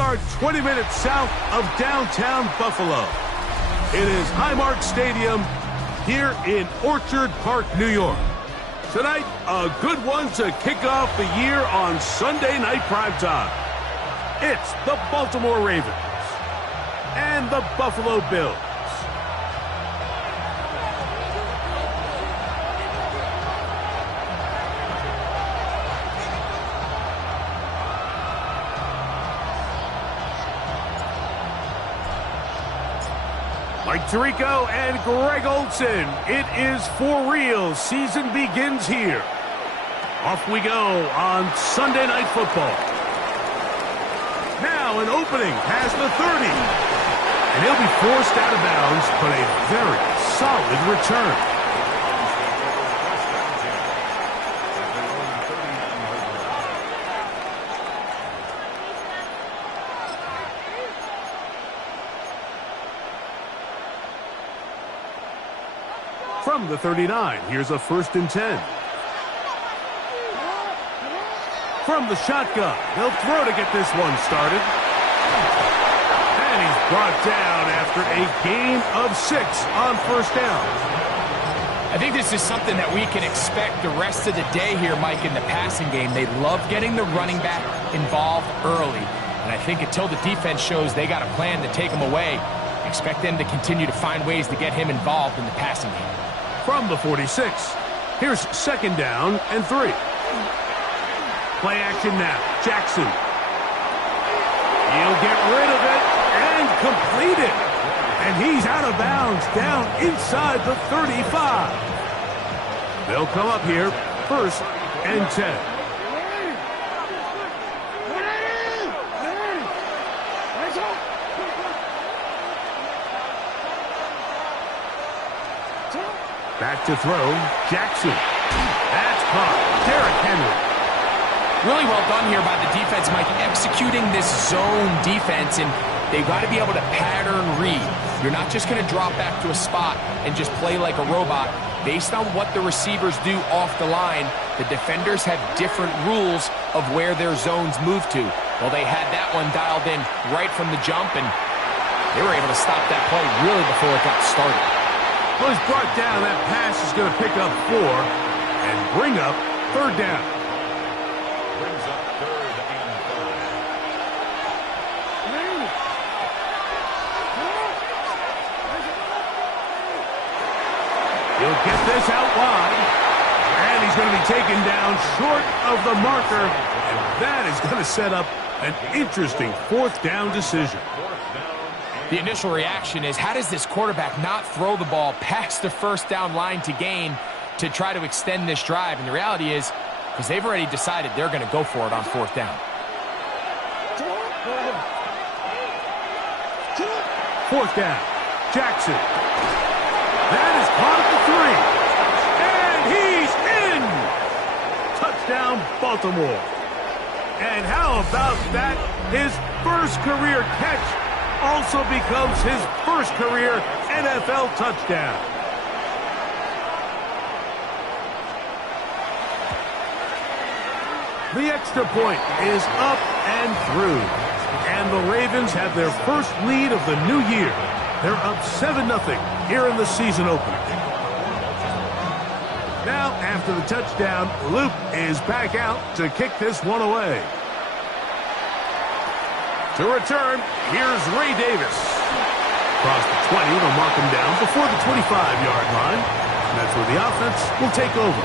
are 20 minutes south of downtown Buffalo. It is Highmark Stadium here in Orchard Park, New York. Tonight, a good one to kick off the year on Sunday Night Primetime. It's the Baltimore Ravens and the Buffalo Bills. Mike Tirico and Greg Olsen. It is for real. Season begins here. Off we go on Sunday Night Football. Now an opening past the 30. And he'll be forced out of bounds, but a very solid return. From the 39, here's a 1st and 10. From the shotgun, they'll throw to get this one started. And he's brought down after a gain of 6 on 1st down. I think this is something that we can expect the rest of the day here, Mike, in the passing game. They love getting the running back involved early. And I think until the defense shows they got a plan to take him away, expect them to continue to find ways to get him involved in the passing game. From the 46, here's 2nd down and 3. Play action now. Jackson. He'll get rid of it and complete it. And he's out of bounds down inside the 35. They'll come up here 1st and 10. Back to throw, Jackson. That's caught. Derrick Henry. Really well done here by the defense, Mike, executing this zone defense, and they've got to be able to pattern read. You're not just going to drop back to a spot and just play like a robot. Based on what the receivers do off the line, the defenders have different rules of where their zones move to. Well, they had that one dialed in right from the jump, and they were able to stop that play really before it got started. Well, he's brought down. That pass is going to pick up 4 and bring up 3rd down. Brings up 3rd and 5. He'll get this out wide. And he's going to be taken down short of the marker. And that is going to set up an interesting 4th down decision. The initial reaction is, how does this quarterback not throw the ball past the 1st down line to gain to try to extend this drive? And the reality is, because they've already decided they're going to go for it on 4th down. 4th down, Jackson. That is caught at the 3. And he's in! Touchdown, Baltimore. And how about that? His 1st career catch also becomes his 1st career NFL touchdown. The extra point is up and through. And the Ravens have their 1st lead of the new year. They're up 7-0 here in the season opener. Now, after the touchdown, Luke is back out to kick this one away. To return, here's Ray Davis. Across the 20, they'll mark him down before the 25-yard line. And that's where the offense will take over.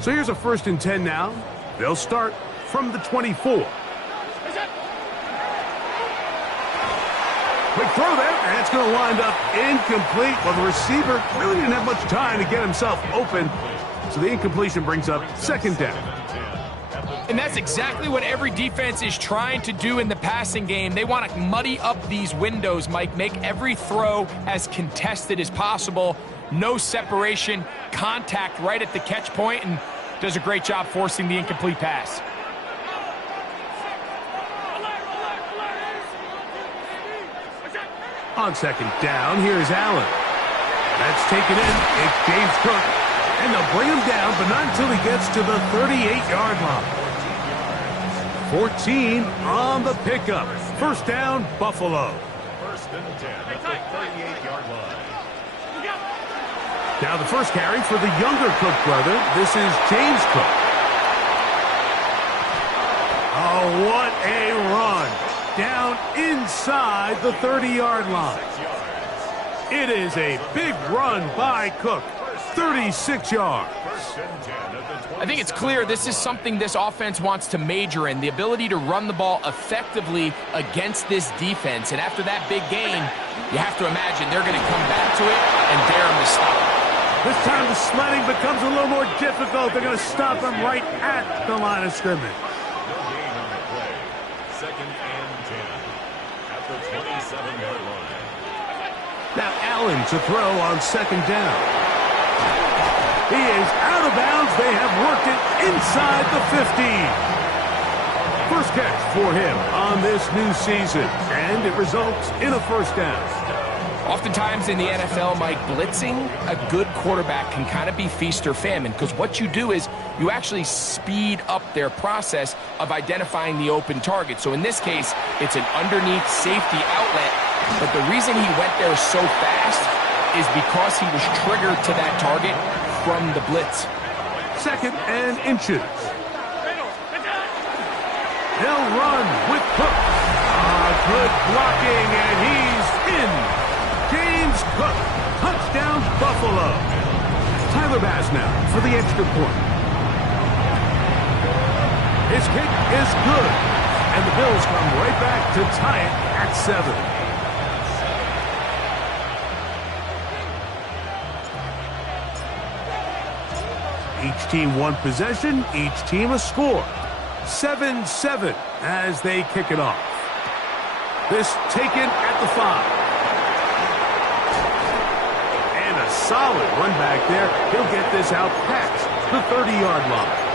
So here's a 1st and 10 now. They'll start from the 24. Quick throw there, and it's going to wind up incomplete. Well, the receiver really didn't have much time to get himself open, so the incompletion brings up 2nd down. And that's exactly what every defense is trying to do in the passing game. They want to muddy up these windows, Mike, make every throw as contested as possible. No separation, contact right at the catch point, and does a great job forcing the incomplete pass. On 2nd down, here's Allen. That's taken in. It's James Cook. And they'll bring him down, but not until he gets to the 38-yard line. 14 on the pickup. First down, Buffalo. First and 10 at the 38-yard line. Now the first carry for the younger Cook brother. This is James Cook. Oh, what a run. Down inside the 30-yard line. It is a big run by Cook. 36 yards. I think it's clear this is something this offense wants to major in, the ability to run the ball effectively against this defense. And after that big gain, you have to imagine they're going to come back to it and dare him to stop. This time the sledding becomes a little more difficult. They're going to stop him right at the line of scrimmage. No gain on the play. Second and 10 at the 27-yard line. Now Allen to throw on second down. He is out of bounds. They have worked it inside the 15. First catch for him on this new season, and it results in a first down. Oftentimes in the NFL, Mike, blitzing a good quarterback can kind of be feast or famine, because what you do is you actually speed up their process of identifying the open target. So in this case, it's an underneath safety outlet, but the reason he went there so fast is because he was triggered to that target from the blitz. Second and inches. They'll run with Cook. Good blocking, and he's in. James Cook, touchdown Buffalo. Tyler Bass now for the extra point. His kick is good, and the Bills come right back to tie it at 7. Each team one possession, each team a score. 7-7 as they kick it off. This taken at the 5. And a solid run back there. He'll get this out past the 30-yard line.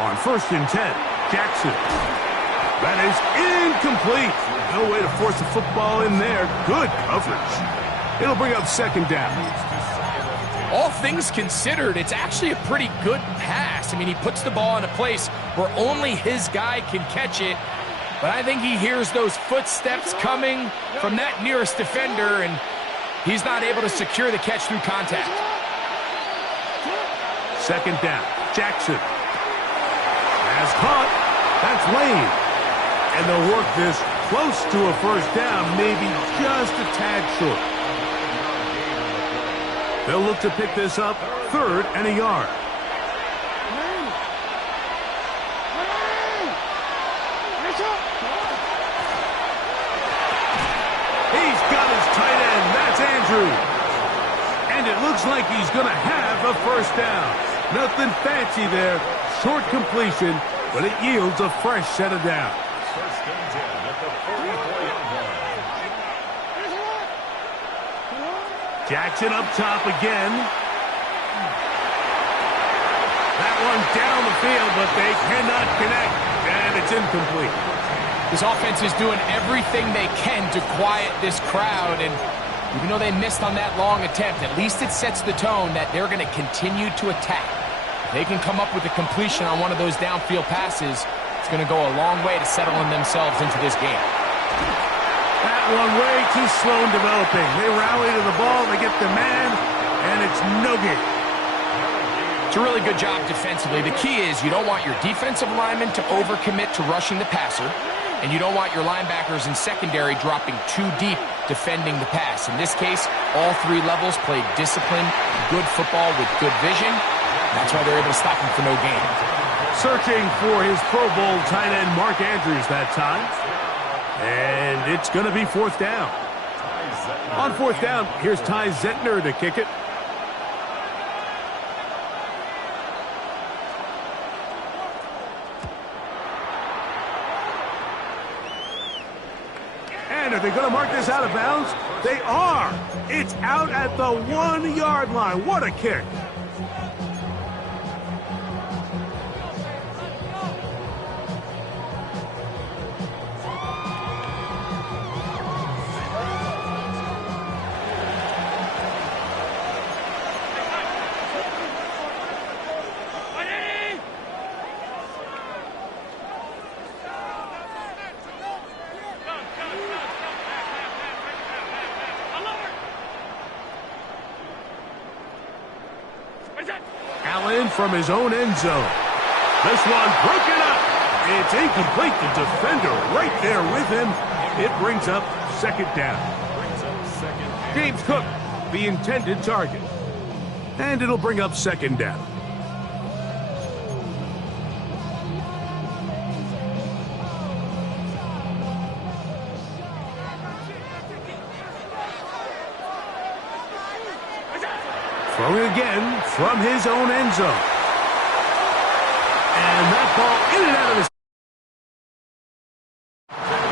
On first and 10, Jackson. That is incomplete. No way to force the football in there. Good coverage. It'll bring up second down. All things considered, it's actually a pretty good pass. I mean, he puts the ball in a place where only his guy can catch it. But I think he hears those footsteps coming from that nearest defender, and he's not able to secure the catch through contact. Second down, Jackson. Has caught. That's Lane. And they'll work this close to a first down, maybe just a tad short. They'll look to pick this up, 3rd and a yard. He's got his tight end. That's Andrews. And it looks like he's going to have a first down. Nothing fancy there. Short completion, but it yields a fresh set of downs. First and 10 at the 44-yard line. Jackson up top again. That one down the field, but they cannot connect, and it's incomplete. This offense is doing everything they can to quiet this crowd, and even though they missed on that long attempt, at least it sets the tone that they're going to continue to attack. They can come up with a completion on one of those downfield passes. It's going to go a long way to settling themselves into this game. That one way too slow in developing. They rally to the ball, they get the man, and it's no gain. It's a really good job defensively. The key is you don't want your defensive linemen to overcommit to rushing the passer, and you don't want your linebackers in secondary dropping too deep defending the pass. In this case, all 3 levels played disciplined, good football with good vision. That's why they're able to stop him for no gain. Searching for his Pro Bowl tight end Mark Andrews that time. And it's going to be 4th down. On 4th down, here's Ty Zentner to kick it. And are they going to mark this out of bounds? They are. It's out at the 1-yard line. What a kick. Allen from his own end zone. This one broken up. It's incomplete. The defender right there with him. It brings up second down. James Cook, the intended target. And it'll bring up second down. Throwing again from his own end zone. And that ball in and out of his...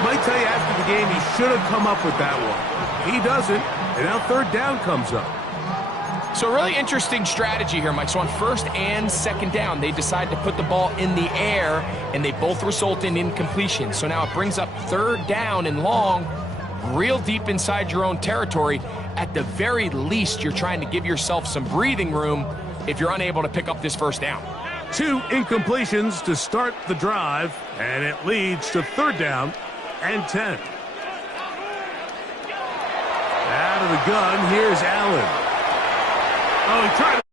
Might tell you after the game he should have come up with that one. He doesn't, and now third down comes up. So really interesting strategy here, Mike. So on first and second down, they decide to put the ball in the air, and they both result in incompletion. So now it brings up third down and long, real deep inside your own territory. At the very least, you're trying to give yourself some breathing room if you're unable to pick up this first down. 2 incompletions to start the drive, and it leads to third down and 10. Out of the gun, here's Allen. Oh, he tried to...